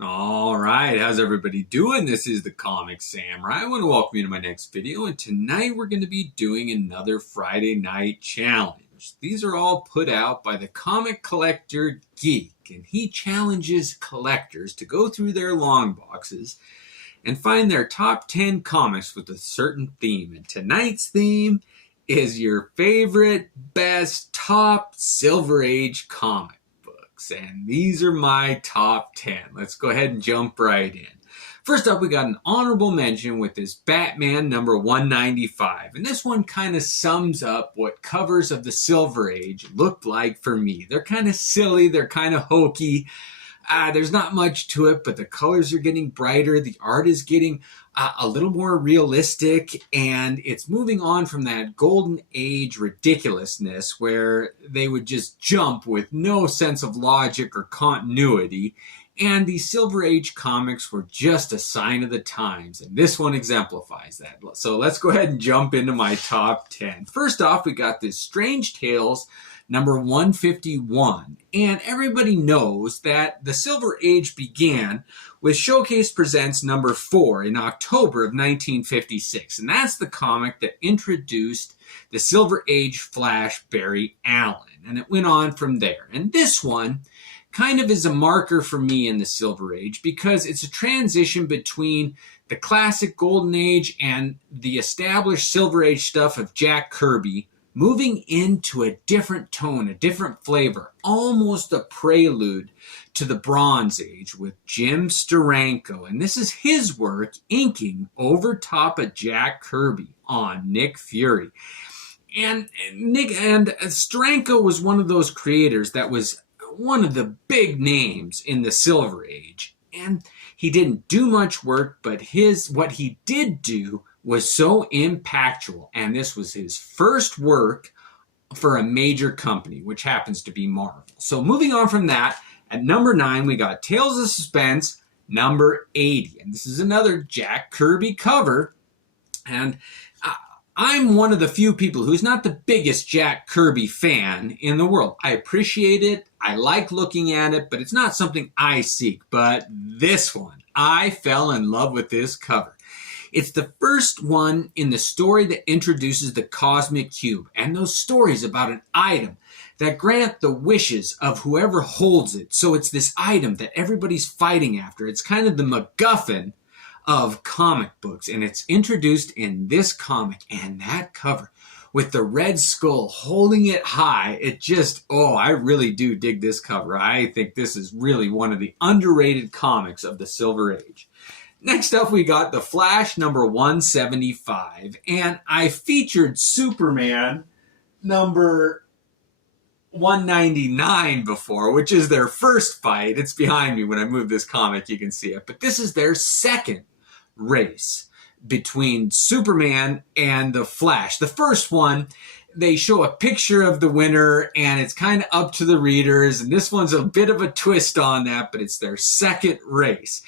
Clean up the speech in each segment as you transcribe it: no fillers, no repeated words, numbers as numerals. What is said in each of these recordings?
All right, how's everybody doing? This is the Comic Samurai. I want to welcome you to my next video, and tonight we're going to be doing another Friday night challenge. These are all put out by the Comic Collector Geek, and he challenges collectors to go through their long boxes and find their top 10 comics with a certain theme. And tonight's theme is your favorite, best, top Silver Age comic. And these are my top 10. Let's go ahead and jump right in. First up, we got an honorable mention with this Batman number 195. And this one kind of sums up what covers of the Silver Age looked like for me. They're kind of silly, they're kind of hokey. There's not much to it, but the colors are getting brighter. The art is getting a little more realistic, and it's moving on from that golden age ridiculousness where they would just jump with no sense of logic or continuity. And these Silver Age comics were just a sign of the times, and this one exemplifies that. So let's go ahead and jump into my top 10. First off, we got this Strange Tales number 151. And everybody knows that the Silver Age began with Showcase Presents number 4 in October of 1956. And that's the comic that introduced the Silver Age Flash Barry Allen. And it went on from there. And this one kind of is a marker for me in the Silver Age because it's a transition between the classic Golden Age and the established Silver Age stuff of Jack Kirby, moving into a different tone, a different flavor, almost a prelude to the Bronze Age with Jim Steranko. And this is his work inking over top of Jack Kirby on Nick Fury. And Steranko was one of those creators that was one of the big names in the Silver Age. And he didn't do much work, but what he did do was so impactful, and this was his first work for a major company, which happens to be Marvel. So moving on from that, at number 9, we got Tales of Suspense, number 80. And this is another Jack Kirby cover, and I'm one of the few people who's not the biggest Jack Kirby fan in the world. I appreciate it, I like looking at it, but it's not something I seek. But this one, I fell in love with this cover. It's the first one in the story that introduces the Cosmic Cube and those stories about an item that grant the wishes of whoever holds it. So it's this item that everybody's fighting after. It's kind of the MacGuffin of comic books, and it's introduced in this comic. And that cover with the Red Skull holding it high, it just, I really do dig this cover. I think this is really one of the underrated comics of the Silver Age. Next up, we got The Flash number 175, and I featured Superman number 199 before, which is their first fight. It's behind me when I move this comic, you can see it. But this is their second race between Superman and the Flash. The first one, they show a picture of the winner, and it's kind of up to the readers, and this one's a bit of a twist on that, but it's their second race.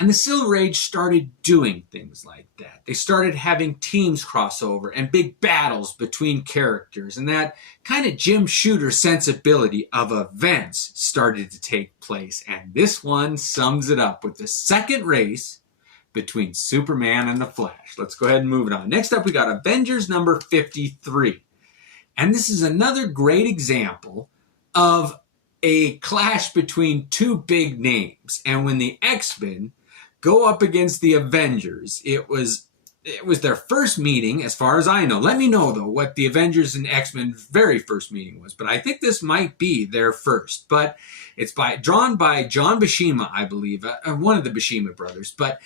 And the Silver Age started doing things like that. They started having teams crossover and big battles between characters. And that kind of Jim Shooter sensibility of events started to take place. And this one sums it up with the second race between Superman and the Flash. Let's go ahead and move it on. Next up, we got Avengers number 53. And this is another great example of a clash between two big names. And when the X-Men go up against the Avengers, it was their first meeting, as far as I know. Let me know, though, what the Avengers and X-Men very first meeting was. But I think this might be their first. But it's drawn by John Buscema, I believe, one of the Buscema brothers. But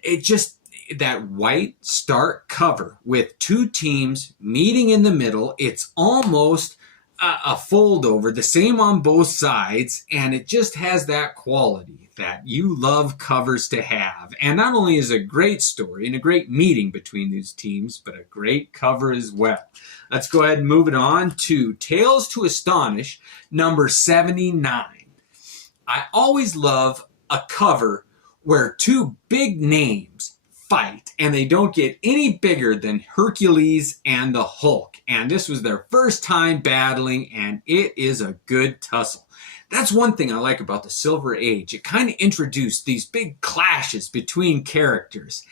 it just, that white stark cover with two teams meeting in the middle, it's almost a fold over, the same on both sides, and it just has that quality that you love covers to have. And not only is it a great story and a great meeting between these teams, but a great cover as well. Let's go ahead and move it on to Tales to Astonish, number 79. I always love a cover where two big names fight, and they don't get any bigger than Hercules and the Hulk. And this was their first time battling, and it is a good tussle. That's one thing I like about the Silver Age. It kind of introduced these big clashes between characters.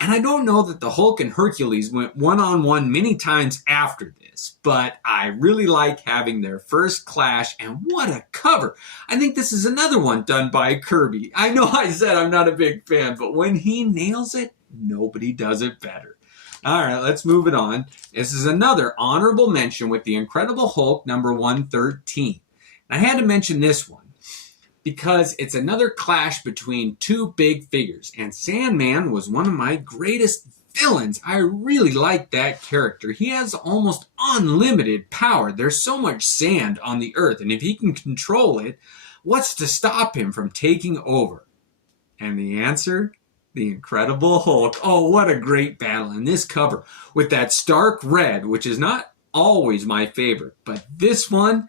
And I don't know that the Hulk and Hercules went one-on-one many times after this, but I really like having their first clash, and what a cover. I think this is another one done by Kirby. I know I said I'm not a big fan, but when he nails it, nobody does it better. All right, let's move it on. This is another honorable mention with the Incredible Hulk number 113. I had to mention this one because it's another clash between two big figures, and Sandman was one of my greatest villains. I really like that character. He has almost unlimited power. There's so much sand on the earth, and if he can control it, what's to stop him from taking over? And the answer? The Incredible Hulk. Oh, what a great battle in this cover with that stark red, which is not always my favorite, but this one,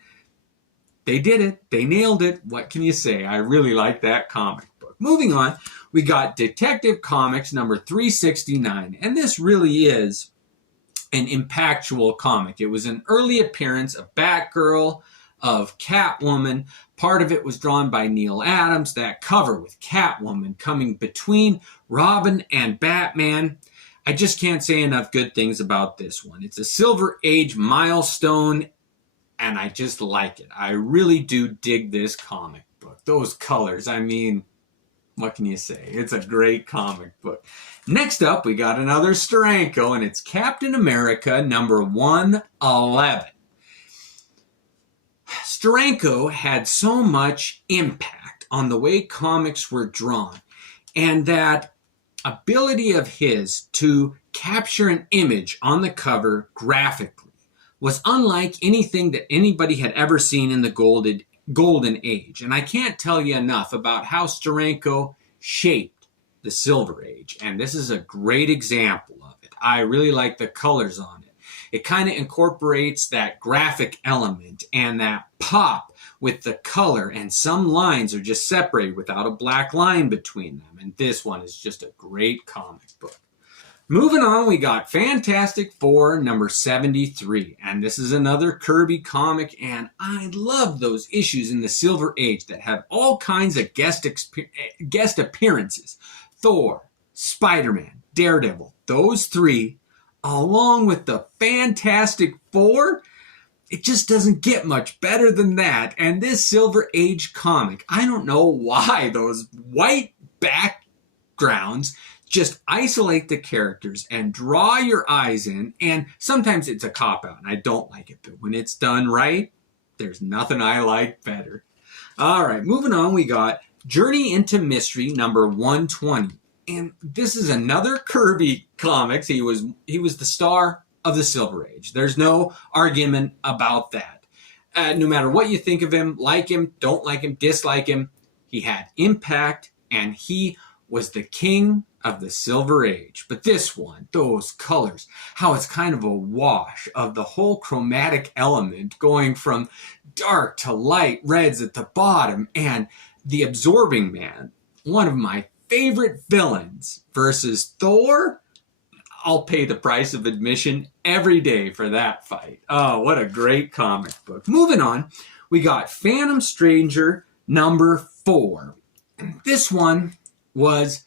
they did it. They nailed it. What can you say? I really like that comic book. Moving on, we got Detective Comics number 369. And this really is an impactful comic. It was an early appearance of Batgirl, of Catwoman. Part of it was drawn by Neil Adams. That cover with Catwoman coming between Robin and Batman. I just can't say enough good things about this one. It's a Silver Age milestone, and I just like it. I really do dig this comic book. Those colors, I mean, what can you say? It's a great comic book. Next up, we got another Steranko, and it's Captain America number 111. Steranko had so much impact on the way comics were drawn, and that ability of his to capture an image on the cover graphically was unlike anything that anybody had ever seen in the golden age. And I can't tell you enough about how Steranko shaped the Silver Age. And this is a great example of it. I really like the colors on it. It kind of incorporates that graphic element and that pop with the color. And some lines are just separated without a black line between them. And this one is just a great comic book. Moving on, we got Fantastic Four number 73, and this is another Kirby comic, and I love those issues in the Silver Age that have all kinds of guest appearances. Thor, Spider-Man, Daredevil, those three, along with the Fantastic Four. It just doesn't get much better than that, and this Silver Age comic, I don't know why those white backgrounds just isolate the characters and draw your eyes in, and sometimes it's a cop-out, and I don't like it, but when it's done right, there's nothing I like better. All right, moving on, we got Journey into Mystery number 120, and this is another Kirby comics. He was the star of the Silver Age. There's no argument about that. No matter what you think of him, like him, don't like him, dislike him, he had impact, and he was the king of the Silver Age. But this one, those colors, how it's kind of a wash of the whole chromatic element going from dark to light reds at the bottom, and the Absorbing Man, one of my favorite villains, versus Thor. I'll pay the price of admission every day for that fight. Oh, what a great comic book. Moving on, we got Phantom Stranger number 4. This one was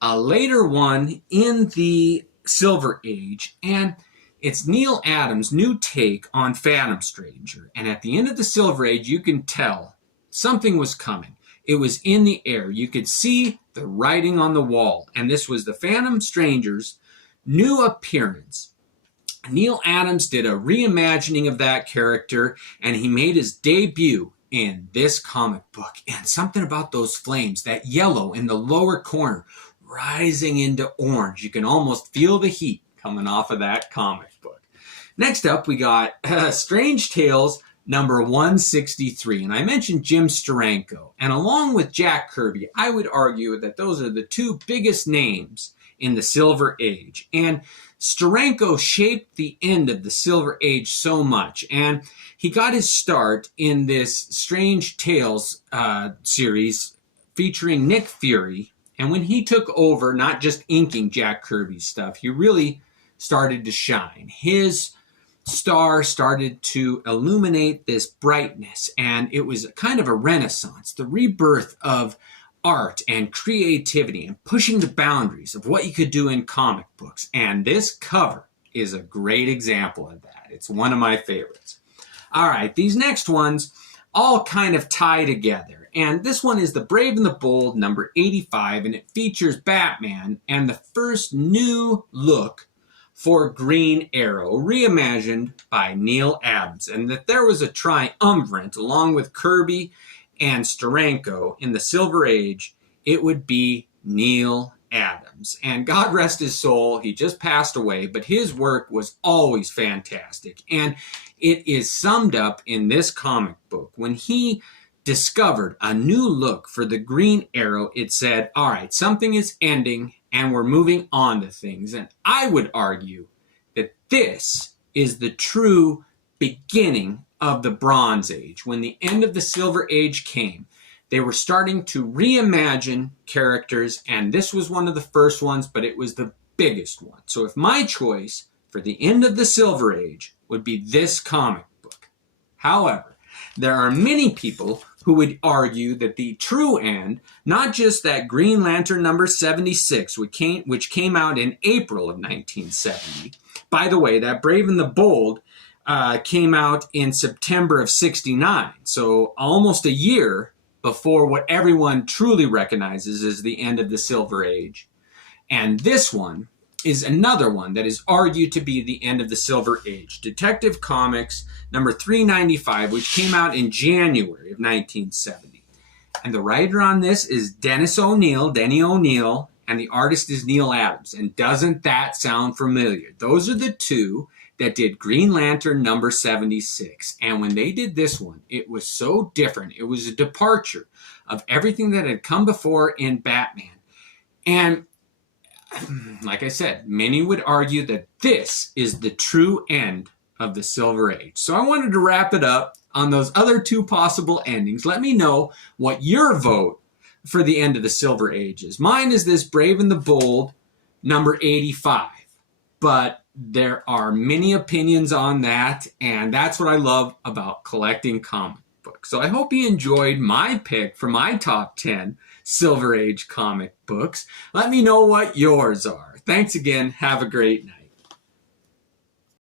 a later one in the Silver Age, and it's Neil Adams' new take on Phantom Stranger. And at the end of the Silver Age, you can tell something was coming. It was in the air. You could see the writing on the wall. And this was the Phantom Stranger's new appearance. Neil Adams did a reimagining of that character, and he made his debut in this comic book. And something about those flames, that yellow in the lower corner, rising into orange. You can almost feel the heat coming off of that comic book. Next up, we got Strange Tales number 163. And I mentioned Jim Steranko. And along with Jack Kirby, I would argue that those are the two biggest names in the Silver Age. And Steranko shaped the end of the Silver Age so much. And he got his start in this Strange Tales series featuring Nick Fury. And when he took over, not just inking Jack Kirby's stuff, he really started to shine. His star started to illuminate this brightness, and it was kind of a renaissance, the rebirth of art and creativity and pushing the boundaries of what you could do in comic books. And this cover is a great example of that. It's one of my favorites. All right, these next ones all kind of tie together. And this one is The Brave and the Bold, number 85, and it features Batman and the first new look for Green Arrow, reimagined by Neil Adams. And that there was a triumvirate along with Kirby and Steranko in the Silver Age, it would be Neil Adams. And God rest his soul, he just passed away, but his work was always fantastic. And it is summed up in this comic book. When he discovered a new look for the Green Arrow, it said, all right, something is ending and we're moving on to things. And I would argue that this is the true beginning of the Bronze Age. When the end of the Silver Age came, they were starting to reimagine characters, and this was one of the first ones, but it was the biggest one. So if my choice for the end of the Silver Age would be this comic book. However, there are many people who would argue that the true end, not just that Green Lantern number 76, which came out in April of 1970. By the way, that Brave and the Bold came out in September of 69, so almost a year before what everyone truly recognizes as the end of the Silver Age. And this one is another one that is argued to be the end of the Silver Age. Detective Comics number 395, which came out in January of 1970. And the writer on this is Denny O'Neil, and the artist is Neil Adams. And doesn't that sound familiar? Those are the two that did Green Lantern number 76. And when they did this one, it was so different. It was a departure of everything that had come before in Batman. And like I said, many would argue that this is the true end of the Silver Age. So I wanted to wrap it up on those other two possible endings. Let me know what your vote for the end of the Silver Age is. Mine is this Brave and the Bold number 85. But there are many opinions on that, and that's what I love about collecting comic books. So I hope you enjoyed my pick for my top 10 Silver Age comic books. Let me know what yours are. Thanks again. Have a great night.